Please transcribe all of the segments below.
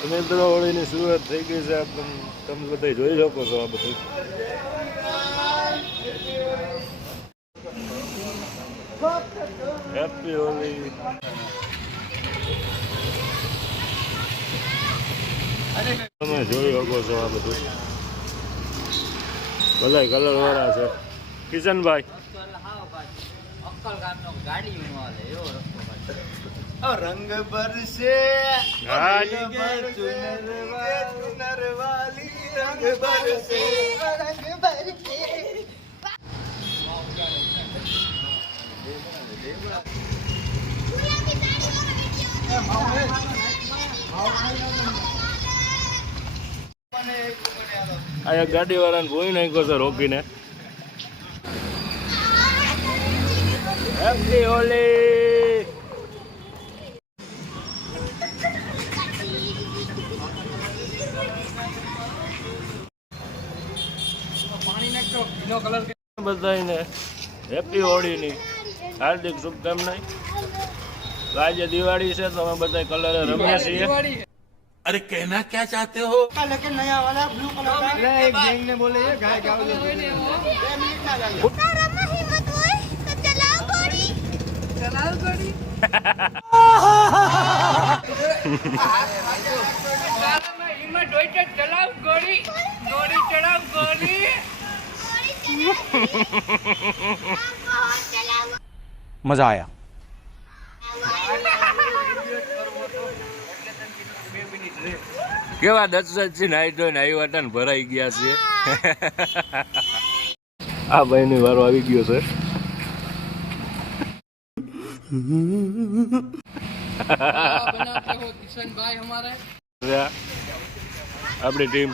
સુનેન્દ્ર હોળીની શરૂઆત થઈ ગઈ છે. તમે બધા જોઈ શકો છો આ બધું. હેપી હોળી તમે જોઈ શકો છો આ બધું. બધા કલર વાળા છે. કિશનભાઈ. રંગ બરસે. ચુનરવાલી રંગ બરસે રંગ બરસે આ ગાડી વાળાને કોઈ નાખ્યો છે રોકીને. હેપી હોલી બધાને હેપી હોળીની હાર્દિક શુભકામના તો આજે દિવાળી છે તો અમે બધા કલરે રમીએ છીએ अरे कहना क्या चाहते हो लेकिन नया वाला ब्लू कलर का एक गैंग ने बोले ये गाय गाओ दे मिनट ना जाए તારામાં મજા આયા. કેવા દર્શન નાહી ધોઈને આવ્યા હતા ને ભરાઈ ગયા છે. આ ભાઈ ભાઈની વારો આવી ગયો છે. આપણી ટીમ.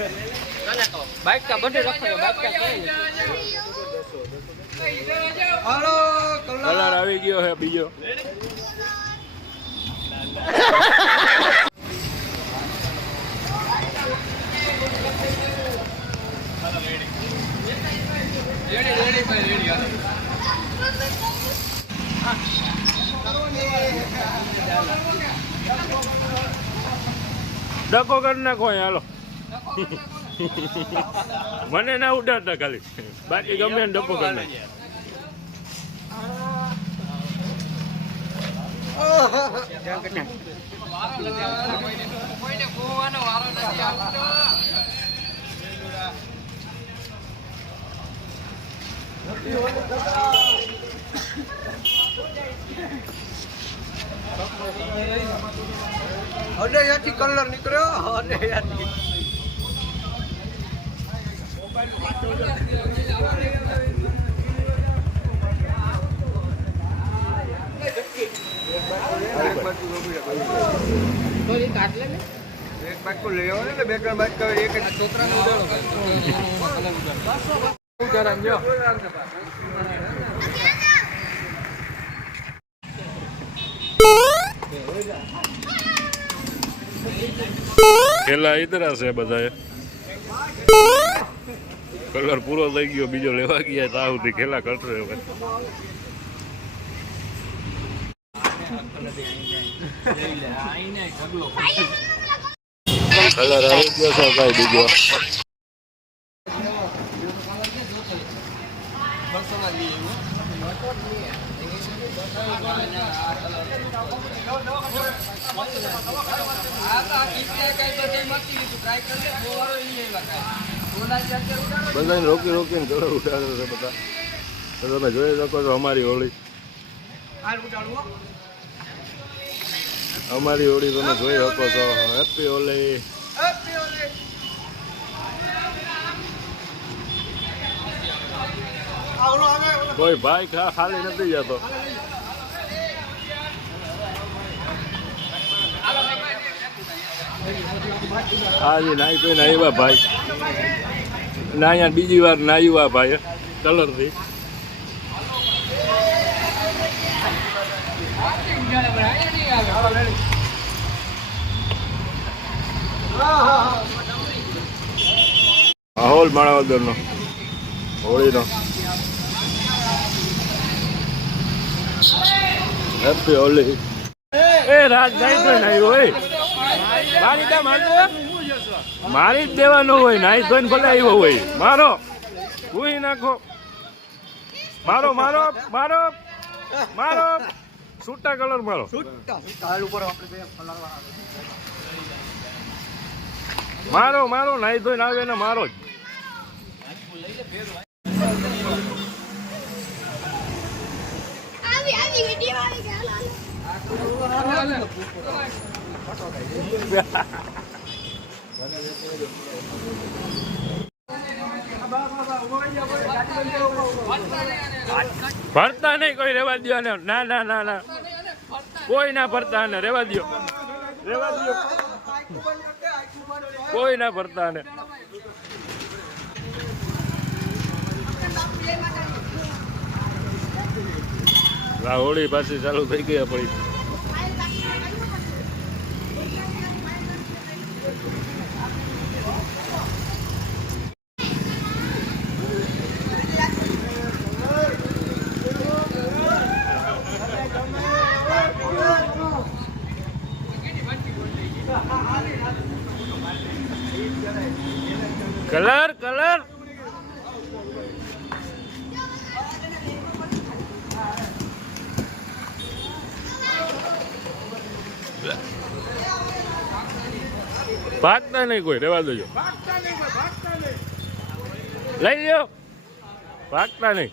બાઇક કા બધે રખડો બાઇક કા હાલો કલર આવી ગયો હે બીજો ડકો કરી નાખો હાલો. મને ના ઉડાડતા ખાલી બાકી ગમે ને ડકો કરી નાખ કોઈને ગોવાનો વારો નથી આવતો અડેયાથી કલર નીકળ્યો અડેયાથી પેલા ઇતરા છે બધાએ. કલર પૂરો થઈ ગયો, બીજો લેવા ગયા તા સુધી ખેલા કરશે હવે કલર આવી ગયો છે ભાઈ બીજો. આ તો આ કઈ બધી મતી ટ્રાય કરી લે, બહુ વારો ઈ લેવા કાંઈ. બધાને રોકી રોકીને કલર ઉડાડે છે બધા. તો તમે જોઈ શકો છો અમારી હોળી. અમારી હોળી તમે જોઈ શકો છો. હેપી હોળી કોઈ ભાઈ ખાલી નથી જતો. આજે નાહી ધોઈને વા ભાઈ. ના બીજી વાર નાહ્યા ભાઈ. કલરથી. માહોલ માણાવદરનો. હોળીનો. હેપી હોલી એ રાત નાઈ ધોઈને આવ્યો હોય મારી જ દેવાનો હોય, નાઈ ધોઈને ભલે આવ્યો હોય. મારો. ભૂઈ નાખો. મારો મારો મારો. મારો. છૂટા કલર મારો. મારો મારો, નાઈ ધોઈને આવે ને મારો જ. આવી આવી, વિડિયો આવી ગયા ભરતા નહીં, કોઈ રેવા દો ને ના ના ના ના. કોઈ ના ભરતા ને રેવા દો રેવા દો કોઈ ના ભરતા ને હોળી પાછી ચાલુ થઈ ગઈ આપણી. Colour colour. ભાગતા નહીં કોઈ રેવા દેજો. લઈ લ્યો. ભાગતા નહીં.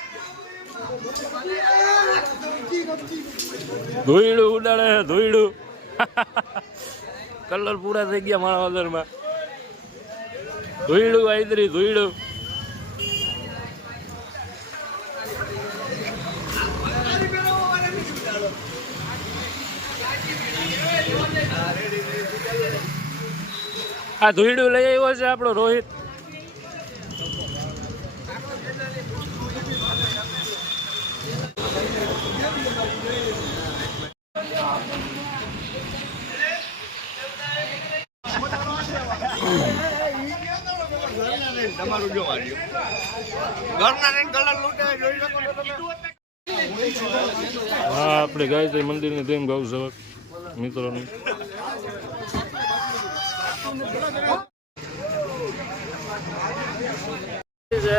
ધોઈડું ઉડાડે છે ધોઈડું કલર પૂરા થઈ ગયા મારા વગરમાં ધોઈડું આઈદરી ધોઈડું આ ધોઈડું લઈ આવ્યો છે આપણો રોહિત. તમારું જો માર્યું ઘરના રહીને કલર લૂટે જોઈ શકો તમે. હા આપણે ગાયત્રી મંદિરની તેમ ગૌ સેવક મિત્રોની.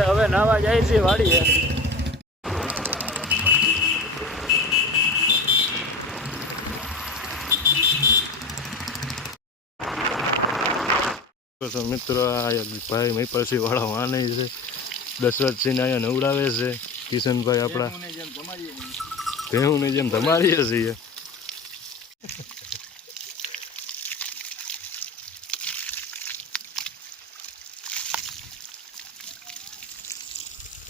હવે નાવા જાય છે વાડીએ. તો મિત્રો આ એક ભાઈ મૈપાસી વાળા વાને છે. દશરથસિંહ અહીંયા નવડાવે છે. કિશનભાઈ આપણા ભેહુંની જેમ ધમારીએ છીએ.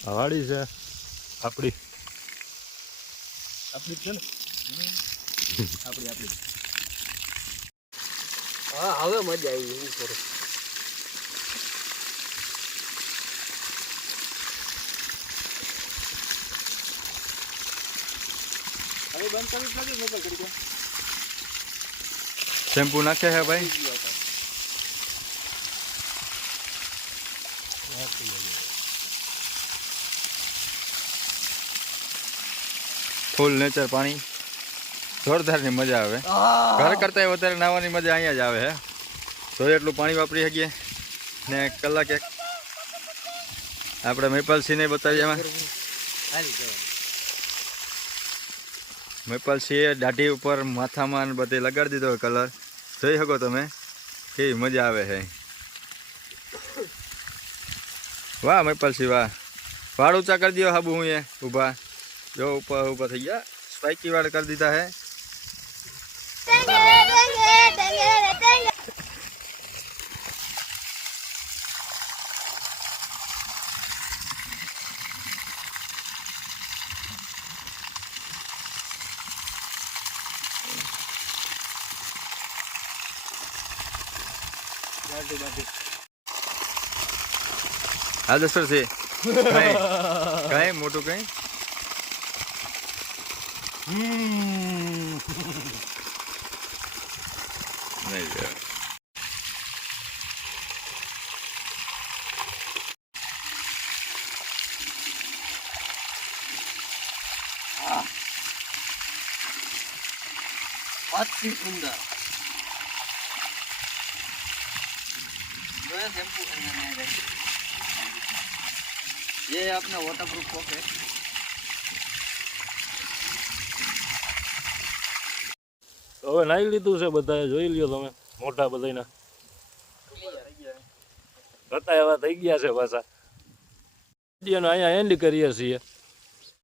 વાડી છે આપણી આપણી છે ને? આપણી આપણી હા હવે મજા આવી એવું કરો હવે બંધ કરવી જ નથી મોકલ કરી દો શેમ્પુ નાખે છે ભાઈ ફૂલ નેચર પાણી જોરદારની મજા આવે ઘર કરતા વધારે નાહવાની મજા અહીંયા જ આવે હે તો એટલું પાણી વાપરી શકીએ। ને કલાક એક આપણે મહિપાલસિંહને બતાવીએ એમાં। મેપલ છે દાઢી ઉપર માથામાં બધે લગાડી દીધો કલર. જોઈ શકો તમે, કેવી મજા આવે છે. વાહ મેપલ સિંહ વાહ. વાળ ઊંચા કરી દો હાબુ હું એ ઊભા જો ઉપર ઊભા થઈ ગયા સ્પાઇકી વાળ કરી દીધા હે હા દસર છે. કઈ? મોટું કઈ? અતિ સુંદર. જોયા શેમ્પू ये अपने वाटरप्रूफ पॉकेट હવે નાઈ લીધું છે બધાએ જોઈ લ્યો તમે મોટા બધાના હતા એવા થઈ ગયા છે પાછા વિડીયોનો અહીંયા એન્ડ કરીએ છીએ